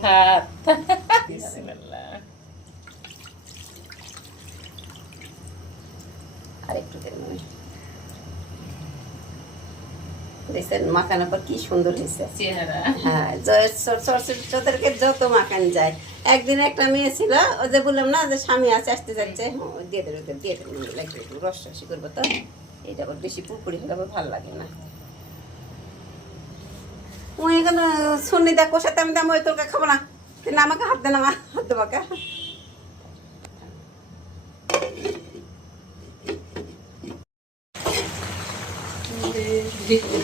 ভাত বিসমিল্লাহ আর একটু তেল মানে দেখছেন মাখানোর পর কি সুন্দর হয়েছে চেহারা। হ্যাঁ সরষের যত মাখান যায়। একদিন একটা মেয়ে ছিল ও যে বললাম না যে স্বামী আছে আসতে যাচ্ছে দিয়ে দেবে দিয়ে দেবে একটু রস রসি করবো তো এইটা আবার বেশি পুরপুরি হলে আবার ভালো লাগে না। ওই এখানে শুনি দেখ কষাতে আমি ওই তোকে খাবো না কিন্তু আমাকে হাত দেন আমার হাত দেবাকে দেখতে